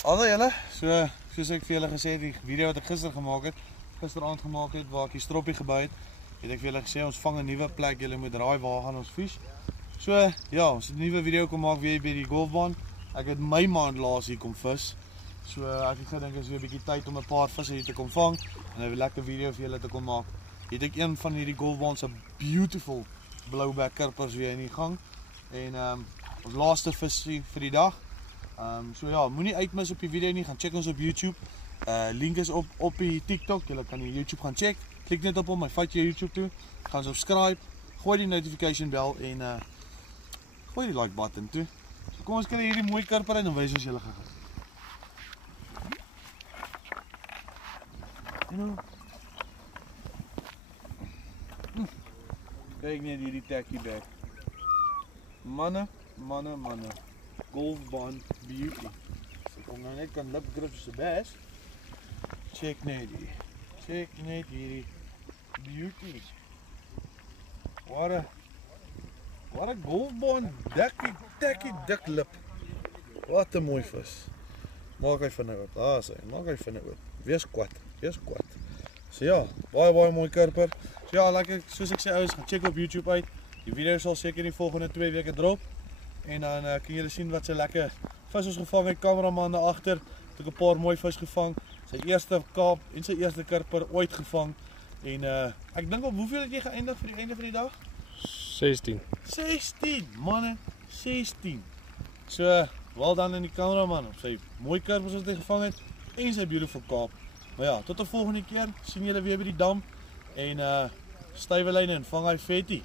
Hallo julle, soos ek vir julle gesê het, die video wat ek gisteraand gemaak het, waar ek die stroppie geby het ek vir julle gesê, ons vang 'n nuwe plek, julle moet raai waar gaan ons vis. So, ja, ons het 'n nuwe video kom maak weer by die golfbaan. Ek het my maand laas hier kom vis. So, ek het gedink is weer 'n bietjie tyd om 'n paar visse hier te kom vang en 'n lekker video vir julle te kom maak. Het ek een van hierdie golfbaan se beautiful blouback karpers weer in die gang. En ons laaste visie vir die dag. So ja, moenie uitmis op die video nie, gaan check ons op YouTube. Link is op die TikTok, julle kan die YouTube gaan check. Klik net op hom, hy vat jou YouTube toe. Gaan subscribe, gooi die notification bell en gooi die like button toe. So kom ons kry hierdie mooi karper en dan wys ons julle gou. Kyk net hierdie tacky back. Manne. Golfbaan beauty. So kom nou net kan lip grip so best. Check net hierdie beauty. What a golfbaan tacky dik lip. Wat 'n mooi vis. Maak hy vinnig oop. Daar is hy. Maak hy vinnig oop. Wees kwad. So ja, baie mooi karper. So ja, lekker soos ek sê ouens, gaan check op YouTube uit. Die video sal seker in die volgende 2 weke drop. En dan kan julle sien wat so lekker vis ons gevang het. Kameraman daar agter het ek 'n paar mooi vis gevang. Sy eerste kaap en sy eerste karper ooit gevang. En ek dink op hoeveel het jy geëindig vir die einde van die dag? 16. 16, manne, 16. So, wel dan in die kameraman op sy mooi karpers wat hy gevang het en sy beautiful kaap. Maar ja, tot 'n volgende keer, sien julle weer by die dam en stywe lyne en vang hy vetty.